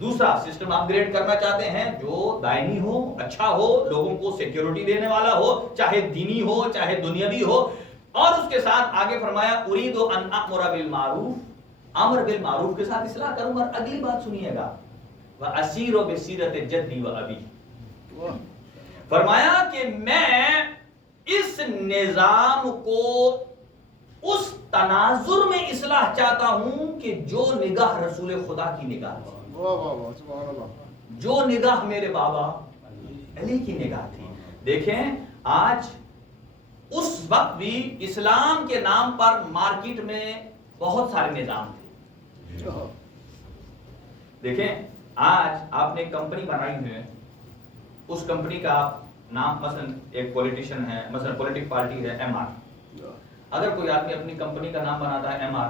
دوسرا سسٹم اپ گریڈ کرنا چاہتے ہیں جو دائمی ہو, اچھا ہو, لوگوں کو سیکیورٹی دینے والا ہو, چاہے دینی ہو چاہے دنیاوی ہو. اور اس کے ساتھ آگے فرمایا اريد ان امر بالمعروف, امر بالمعروف کے ساتھ اصلاح کروں گا. اگلی بات سنیے گا, واسیر بسیرت جدی و ابی. فرمایا کہ میں اس نظام کو اس تناظر میں اصلاح چاہتا ہوں کہ جو نگاہ رسول خدا کی نگاہ تھی, جو نگاہ میرے بابا علی کی نگاہ تھی. دیکھیں آج اس وقت بھی اسلام کے نام پر مارکیٹ میں بہت سارے نظام تھے. دیکھیں آج آپ نے ایک کمپنی بنائی ہے, اس کمپنی کا نام مثلا ایک پولیٹیشین ہے, مثلا پولیٹک پارٹی ہے ایم آر. اگر کوئی آدمی اپنی کمپنی کا نام بناتا ہے ایم آر,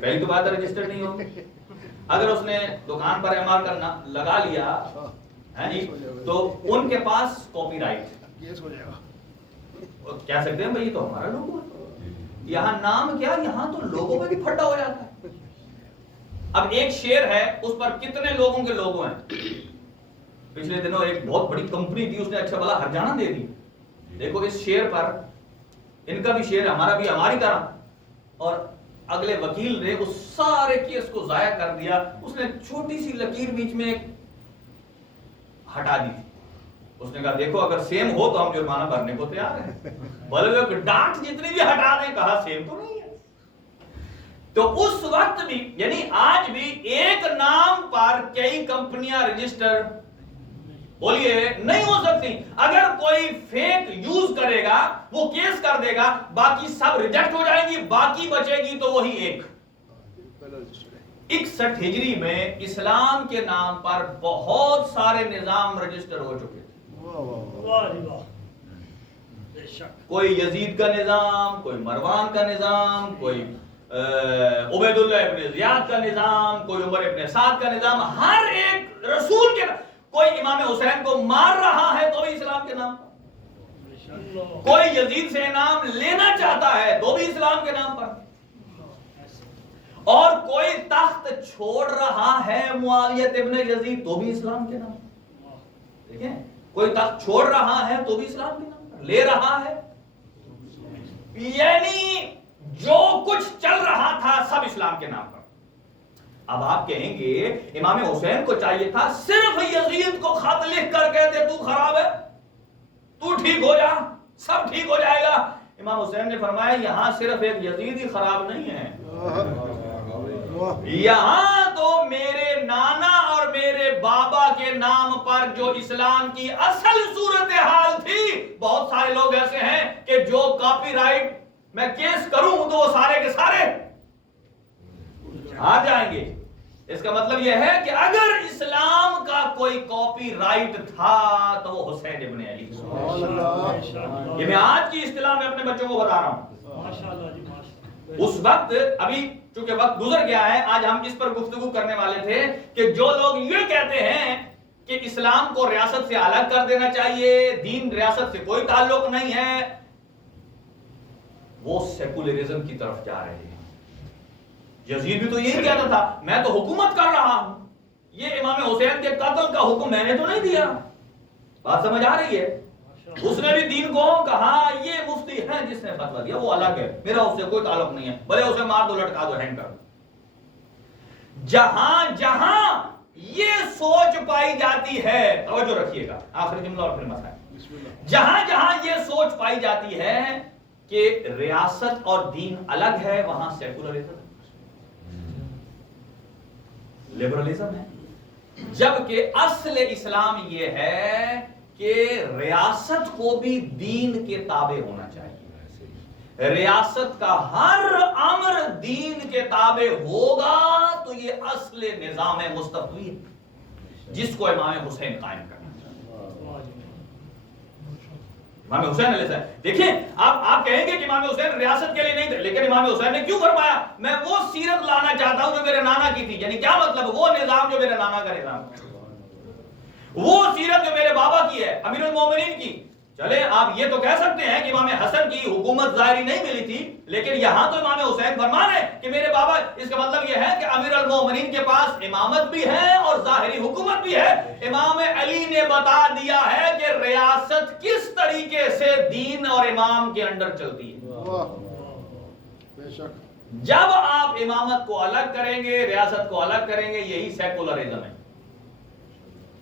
پہلی تو بات رجسٹر نہیں ہوگی. اگر اس نے دکان پر ایم آر کا نام لگا لیا تو ان کے پاس کاپی رائٹ کہہ سکتے ہیں بھائی تو ہمارا لوگو ہے. یہاں نام کیا, یہاں تو لوگوں پہ بھی پھٹا ہو جاتا ہے. اب ایک شیئر ہے, اس پر کتنے لوگوں کے لوگو ہیں. پچھلے دنوں ایک بہت بڑی کمپنی تھی, اس نے اچھا بلا ہرجانہ دے دی. دیکھو اس شیئر پر ان کا بھی شیئر, ہمارا بھی, ہماری طرح. اور اگلے وکیل نے اس سارے کیس کو ضائع کر دیا. اس نے چھوٹی سی لکیر بیچ میں ہٹا دی تھی. اس نے کہا دیکھو اگر سیم ہو تو ہم جرمانہ بھرنے کو تیار ہیں, بلکہ ڈانٹ جتنی بھی ہٹا دیں, کہا سیم تو نہیں ہے. تو اس وقت بھی یعنی آج بھی ایک نام پر کئی کمپنیاں رجسٹر بولیے نہیں ہو سکتی. اگر کوئی فیک یوز کرے گا وہ کیس کر دے گا, باقی سب ریجیکٹ ہو جائیں گی, باقی بچے گی تو وہی ایک. 61 ہجری میں اسلام کے نام پر بہت سارے نظام رجسٹر ہو چکے تھے. کوئی یزید کا نظام, کوئی مروان کا نظام, کوئی عبید اللہ ابن زیاد کا نظام, کوئی عمر ابن سعد کا نظام. ہر ایک رسول کے, کوئی امام حسین کو مار رہا ہے تو بھی اسلام کے نام پر, کوئی یزید سے انعام لینا چاہتا ہے تو بھی اسلام کے نام پر, اور کوئی تخت چھوڑ رہا ہے معاویہ ابن یزید تو بھی اسلام کے نام پر. دیکھیں کوئی تخت چھوڑ رہا ہے تو بھی اسلام کے نام پر, لے رہا ہے, یعنی جو کچھ چل رہا تھا سب اسلام کے نام پر. اب آپ کہیں گے امام حسین کو چاہیے تھا صرف یزید کو خط لکھ کر کہتے تو خراب ہے, تو ٹھیک ہو جا, سب ٹھیک ہو جائے گا. امام حسین نے فرمایا یہاں صرف ایک یزید ہی خراب نہیں ہے, یہاں تو میرے نانا اور میرے بابا کے نام پر جو اسلام کی اصل صورتحال تھی, بہت سارے لوگ ایسے ہیں کہ جو کاپی رائٹ میں کیس کروں تو وہ سارے کے سارے آ جائیں گے. اس کا مطلب یہ ہے کہ اگر اسلام کا کوئی کاپی رائٹ تھا تو وہ حسین ابن علی. یہ میں آج کی اصطلاح میں اپنے بچوں کو بتا رہا ہوں. اس وقت ابھی چونکہ وقت گزر گیا ہے, آج ہم اس پر گفتگو کرنے والے تھے کہ جو لوگ یہ کہتے ہیں کہ اسلام کو ریاست سے الگ کر دینا چاہیے, دین ریاست سے کوئی تعلق نہیں ہے, وہ سیکولرزم کی طرف جا رہے ہیں. یزید بھی تو یہی کہتا تھا میں تو حکومت کر رہا ہوں, یہ امام حسین کے قتل کا حکم میں نے تو نہیں دیا. بات سمجھ آ رہی ہے؟ اس نے بھی دین کو کہا یہ مفتی ہے جس نے فتویٰ دیا وہ الگ ہے, میرا اس سے کوئی تعلق نہیں ہے, بھلے اسے مار دو, لٹکا دو, ہینگ کر دو. جہاں جہاں یہ سوچ پائی جاتی ہے, توجہ رکھیے گا, آخری جملہ اور پھر مسئلہ, جہاں جہاں یہ سوچ پائی جاتی ہے کہ ریاست اور دین الگ ہے, وہاں سیکولرزم لبرلزم ہے. جبکہ اصل اسلام یہ ہے کہ ریاست کو بھی دین کے تابع ہونا چاہیے. ریاست کا ہر امر دین کے تابع ہوگا تو یہ اصل نظام مصطفی ہے جس کو امام حسین قائم کرنا چاہتے. امام حسین علیہ السلام دیکھیں، آپ کہیں گے کہ امام حسین ریاست کے لیے نہیں تھے، لیکن امام حسین نے کیوں فرمایا میں وہ سیرت لانا چاہتا ہوں جو میرے نانا کی تھی. یعنی کیا مطلب؟ وہ نظام جو میرے نانا کا نظام ہے، وہ سیرت جو میرے بابا کی ہے، امیر المومنین کی. چلے آپ یہ تو کہہ سکتے ہیں کہ امام حسن کی حکومت ظاہری نہیں ملی تھی، لیکن یہاں تو امام حسین فرمان ہے کہ میرے بابا. اس کا مطلب یہ ہے کہ امیر المومنین کے پاس امامت بھی ہے اور ظاہری حکومت بھی ہے. امام علی نے بتا دیا ہے کہ ریاست کس طریقے سے دین اور امام کے انڈر چلتی ہے. بے شک. جب آپ امامت کو الگ کریں گے، ریاست کو الگ کریں گے، یہی سیکولرزم ہے.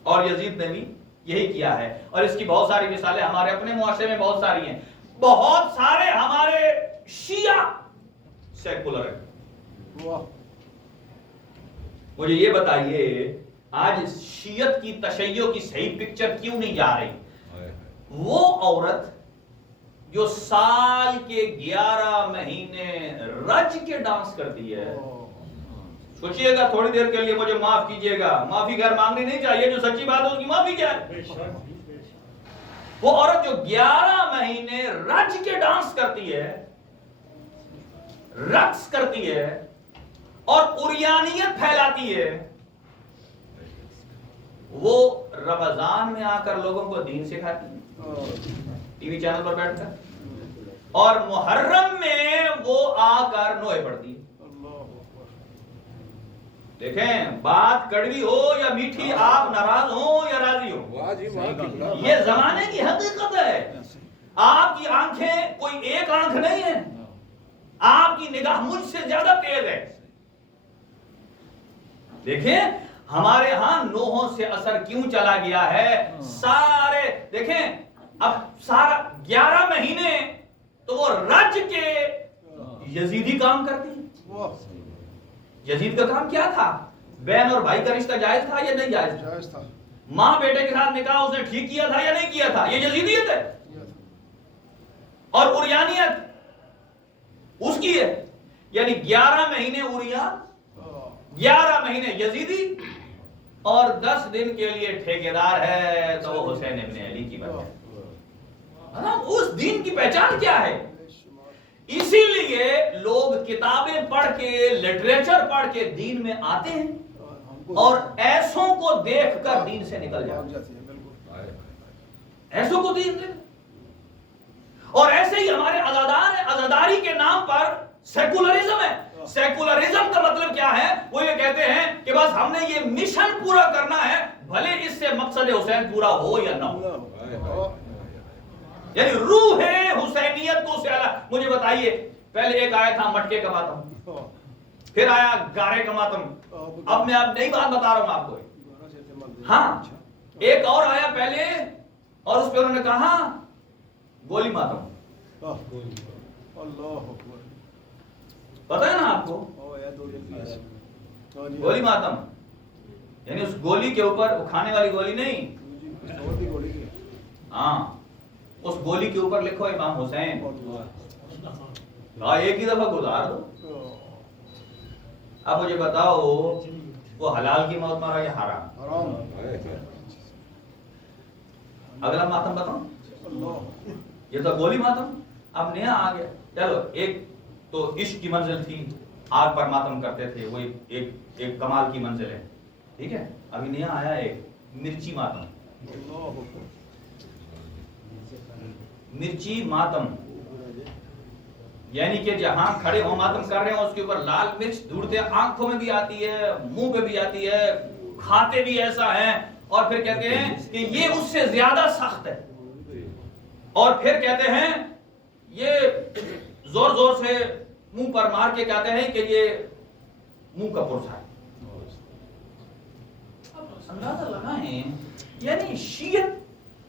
اور یزید نے بھی یہی کیا ہے، اور اس کی بہت ساری مثالیں ہمارے اپنے معاشرے میں بہت ساری ہیں. بہت سارے ہمارے شیعہ سیکولر ہیں. مجھے یہ بتائیے آج شیعت کی تشیع کی صحیح پکچر کیوں نہیں جا رہی؟ وہ عورت جو سال کے 11 مہینے رج کے ڈانس کرتی ہے. سوچئے گا تھوڑی دیر کے لیے، مجھے معاف کیجئے گا، معافی غیر مانگنی نہیں چاہیے، جو سچی بات ہے اس کی معافی کیا ہے. وہ عورت جو 11 مہینے رج کے ڈانس کرتی ہے، رقص کرتی ہے اور عریانیت پھیلاتی ہے، وہ رمضان میں آ کر لوگوں کو دین سکھاتی ہے ٹی وی چینل پر بیٹھ کر، اور محرم میں وہ آ کر نوحے پڑھتی ہے. دیکھیں بات کڑوی ہو یا میٹھی، آپ ناراض ہوں یا راضی ہوں، یہ زمانے کی حقیقت ہے. آپ کی آنکھیں کوئی ایک آنکھ نہیں ہے، آپ کی نگاہ مجھ سے زیادہ تیز ہے. دیکھیں ہمارے ہاں نوحوں سے اثر کیوں چلا گیا ہے. سارے دیکھیں اب سارا 11 مہینے تو وہ رج کے یزیدی کام کرتی ہے. یزید کا کام کیا تھا؟ بہن اور بھائی کا رشتہ جائز تھا یا نہیں جائز تھا؟ ماں بیٹے کے ساتھ نکاح اس نے ٹھیک کیا تھا یا نہیں کیا تھا؟ یہ یزیدیت ہے. اور عریانیت اس کی ہے. یعنی 11 مہینے عریان، 11 مہینے یزیدی، اور 10 دن کے لیے ٹھیکیدار ہے تو وہ حسین ابن علی کی بات ہے. اس دین کی پہچان کیا ہے؟ اسی لیے لوگ کتابیں پڑھ کے، لٹریچر پڑھ کے دین میں آتے ہیں اور ایسوں کو دیکھ کر دین سے نکل جاتے ہیں. ایسوں کو دین دے. اور ایسے ہی ہمارے عزادار ہیں، عزاداری کے نام پر سیکولرزم ہے. سیکولرزم کا مطلب کیا ہے؟ وہ یہ کہتے ہیں کہ بس ہم نے یہ مشن پورا کرنا ہے، بھلے اس سے مقصد حسین پورا ہو یا نہ ہو. یعنی روح حسینیت کو سے الگ. مجھے بتائیے پہلے ایک آیا تھا مٹکے کا ماتم، پھر آیا گارے کا ماتم. اب میں اب نئی بات بتا رہا ہوں آپ کو. ہاں ایک اور آیا پہلے اور اس پہ انہوں نے کہا گولی ماتم. پتہ ہے نا آپ کو گولی ماتم؟ یعنی اس گولی کے اوپر، وہ کھانے والی گولی نہیں، ہاں اس گولی کے اوپر لکھو امام حسین. ایک ہی دفعہ گزار دو. اب مجھے بتاؤ وہ حلال کی موت مارا یا حرام؟ اگلا ماتم بتاؤ. یہ تو گولی ماتم. اب نیا آ گیا. چلو ایک تو عشق کی منزل تھی، آگ پر ماتم کرتے تھے، وہ ایک کمال کی منزل ہے، ٹھیک ہے. ابھی نیا آیا ایک مرچی ماتم. مرچی ماتم یعنی کہ جہاں کھڑے ہو ماتم کر رہے ہیں اس کے اوپر لال مرچ ڈھونڈتے ہیں، آنکھوں میں بھی آتی ہے، منہ پہ بھی آتی ہے، کھاتے بھی ایسا ہیں، اور پھر کہتے ہیں کہ یہ اس سے زیادہ سخت ہے، اور پھر کہتے ہیں یہ زور زور سے منہ پر مار کے کہتے ہیں کہ یہ منہ کا پرسا ہے. اندازہ لگائیں یعنی شیعت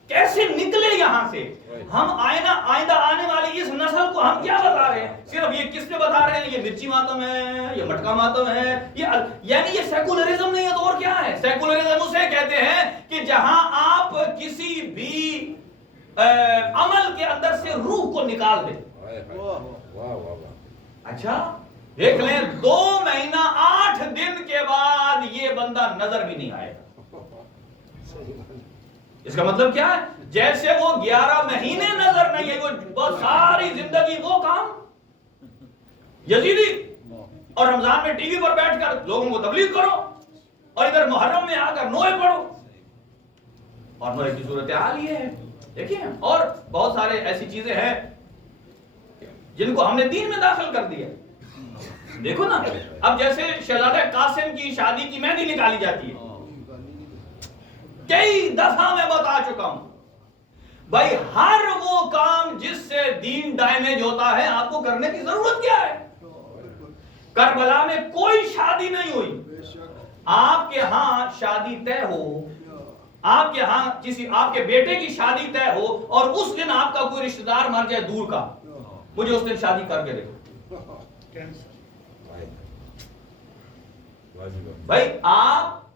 کیسے نکلے یہاں سے. ہم آئندہ آنے والی اس نسل کو ہم کیا بتا رہے ہیں؟ صرف یہ کس پہ بتا رہے ہیں؟ یہ مرچی ماتم ہے، یہ مٹکا ماتم ہے، یعنی یہ سیکولرزم نہیں ہے تو اور کیا ہے؟ سیکولرزم اسے کہ جہاں آپ کسی بھی عمل کے اندر سے روح کو نکال دیں. اچھا دیکھ لیں 2 مہینہ 8 دن کے بعد یہ بندہ نظر بھی نہیں آئے گا. اس کا مطلب کیا ہے؟ جیسے وہ 11 مہینے نظر نہیں ہے، وہ ساری زندگی وہ کام یزیدی اور رمضان میں ٹی وی پر بیٹھ کر لوگوں کو تبلیغ کرو اور ادھر محرم میں آ کر نوئے پڑھو. اور نوئے کی صورتحال یہ ہے دیکھیں. اور بہت سارے ایسی چیزیں ہیں جن کو ہم نے دین میں داخل کر دیا. دیکھو نا اب جیسے شہزادہ قاسم کی شادی کی مہندی نکالی جاتی ہے، کئی دفعہ میں بتا چکا ہوں بھائی ہر وہ کام جس سے دین ڈیمیج ہوتا ہے آپ کو کرنے کی ضرورت کیا ہے؟ کربلا میں کوئی شادی نہیں ہوئی، آپ کے ہاں شادی طے ہو، آپ کے ہاں آپ کے بیٹے کی شادی طے ہو اور اس دن آپ کا کوئی رشتہ دار مر جائے دور کا، مجھے اس دن شادی کر کے دیکھو. بھائی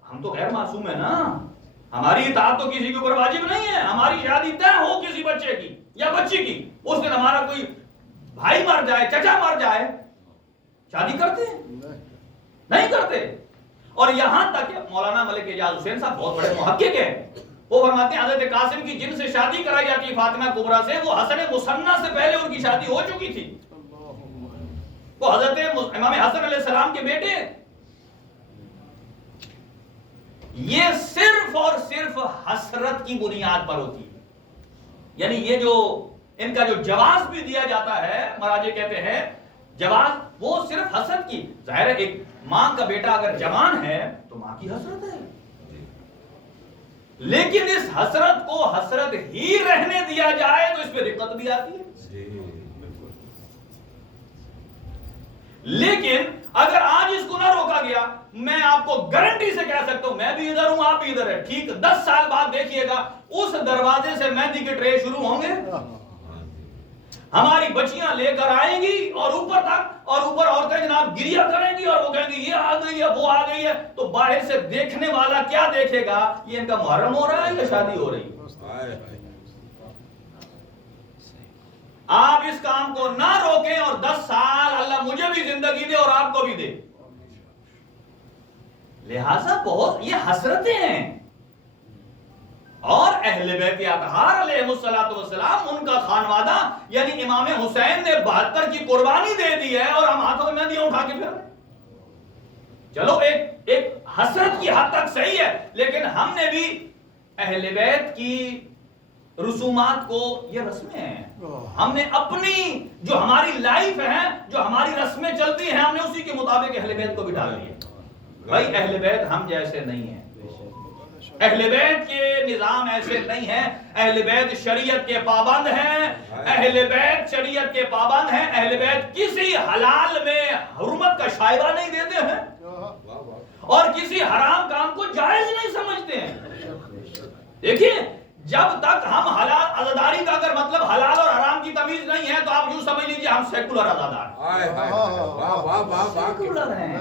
ہم تو غیر معصوم ہیں نا، ہماری اطاعت تو کسی کے اوپر واجب نہیں ہے. ہماری شادی طے ہو کسی بچے کی یا بچی کی، اس دن ہمارا کوئی بھائی مر جائے، چچا مر جائے، شادی کرتے ہیں؟ نہیں کرتے. اور یہاں تک کہ مولانا ملک اعجاز حسین صاحب بہت بڑے محقق ہیں، وہ فرماتے ہیں حضرت قاسم کی جن سے شادی کرائی جاتی ہے فاطمہ کبریٰ سے، وہ حسن مثنیٰ سے پہلے ان کی شادی ہو چکی تھی. وہ حضرت امام حسن علیہ السلام کے بیٹے. یہ صرف اور صرف حسرت کی بنیاد پر ہوتی ہے. یعنی یہ جو ان کا جو جواز بھی دیا جاتا ہے، مراجع کہتے ہیں جواز وہ صرف حسرت کی. ظاہر ہے ایک ماں کا بیٹا اگر جوان ہے تو ماں کی حسرت ہے، لیکن اس حسرت کو حسرت ہی رہنے دیا جائے تو اس پہ دقت بھی آتی ہے. لیکن اگر آج اس کو نہ روکا گیا، میں آپ کو گارنٹی سے کہہ سکتا ہوں، میں بھی ادھر ہوں آپ بھی ادھر ہے، ٹھیک 10 سال بعد دیکھیے گا اس دروازے سے مہندی کے ٹرے شروع ہوں گے، ہماری بچیاں لے کر آئیں گی اور اوپر تک، اور اوپر عورتیں جناب گریا کریں گی اور وہ کہیں گی یہ آ گئی ہے وہ آ گئی ہے. تو باہر سے دیکھنے والا کیا دیکھے گا؟ یہ ان کا محرم ہو رہا ہے یا شادی ہو رہی ہے؟ آپ اس کام کو نہ روکیں اور 10 سال اللہ مجھے بھی زندگی دے اور آپ کو بھی دے. لہذا بہت یہ حسرتیں ہیں. اور اہل بیت اطہار علیہ السلام ان کا خانوادہ یعنی امام حسین نے 72 کی قربانی دے دی ہے اور ہم ہاتھوں میں مہندیاں اٹھا کے پھر رہے ہیں. چلو ایک حسرت کی حد تک صحیح ہے، لیکن ہم نے بھی اہل بیت کی رسومات کو، یہ رسمیں ہیں، ہم نے اپنی جو ہماری لائف ہے، جو ہماری رسمیں چلتی ہیں، ہم نے اسی کے مطابق اہل بیت کو بھی ڈال دیا. بھائی اہل بیت ہم جیسے نہیں ہیں، اہل بیت کے نظام ایسے نہیں ہیں. اہل بیت شریعت کے پابند ہیں، اہل بیت شریعت کے پابند ہیں. اہل بیت کسی حلال میں حرمت کا شائبہ نہیں دیتے ہیں اور کسی حرام کام کو جائز نہیں سمجھتے ہیں. دیکھیں جب تک ہم حلال عزاداری کا اگر مطلب حلال اور حرام کی تمیز نہیں ہے تو آپ یوں سمجھ لیجیے ہم سیکولر عزادار ہیں.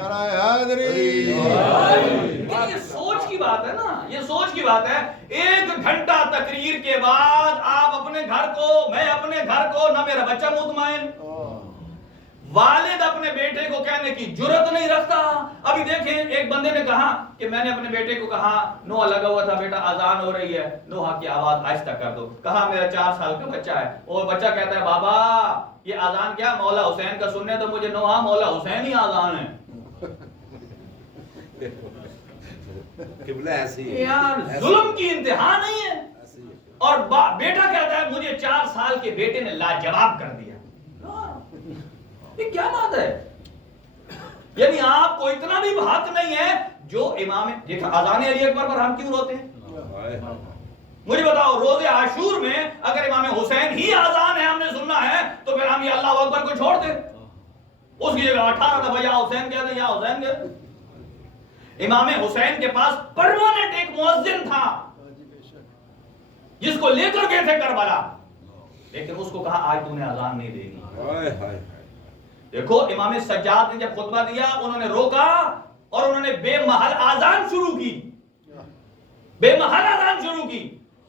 یہ سوچ کی بات ہے نا، یہ سوچ کی بات ہے. 1 گھنٹہ تقریر کے بعد آپ اپنے گھر کو، میں اپنے گھر کو، نہ میرا بچہ مطمئن، والد اپنے بیٹے کو کہنے کی جرت نہیں رکھتا. ابھی دیکھیں ایک بندے نے کہا کہ میں نے اپنے بیٹے کو کہا، نوحہ لگا ہوا تھا، بیٹا اذان ہو رہی ہے، نوحہ کی آواز آہستہ کر دو. کہا میرا 4 سال کا بچہ ہے. اور بچہ کہتا ہے بابا یہ اذان کیا مولا حسین کا سننے تو مجھے نوحہ مولا حسین ہی اذان ہے. یار ظلم کی انتہا نہیں ہے. اور بیٹا کہتا ہے مجھے 4 سال کے بیٹے نے لاجواب کر دیا. یہ کیا بات ہے؟ یعنی آپ کو اتنا بھی حق نہیں ہے جو امام دیکھا اذان علی اکبر پر ہم کیوں روتے ہیں؟ مجھے بتاؤ روزے عاشور میں اگر امام حسین ہی اذان ہے ہم نے سننا ہے تو پھر ہم یہ اللہ اکبر کو چھوڑ دیں؟ اس کی جگہ 18 دفعہ یا حسین کہہ دیں یا حسین کہہ دیں. امام حسین کے پاس پرماننٹ ایک مؤذن تھا جس کو لے کر گئے تھے کربلا، لیکن اس کو کہا آج تم نے اذان نہیں دینی. دیکھو امام سجاد نے جب خطبہ دیا انہوں نے روکا اور انہوں نے بے محل اذان شروع کی. بے محل اذان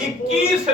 21